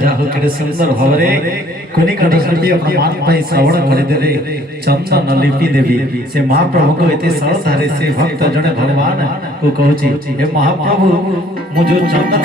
ଯାହା କେଡ଼େ ସୁନ୍ଦର ଭାବରେ କନିକାଠ ଶିଳ୍ପୀ ଆପଣ ମାନଙ୍କ ପାଇଁ ଶ୍ରବଣ କରିଦେଲେ ଚନ୍ଦନ ଲିପି ଦେବି ସେ ମହାପ୍ରଭୁଙ୍କୁ ଏତେ ସରଧାରେ ସେ ଭକ୍ତ ଜଣେ ଭଗବାନ କୁ କହୁଛି ହେ ମହାପ୍ରଭୁ ମୁଁ ଯୋଉ ଚନ୍ଦନ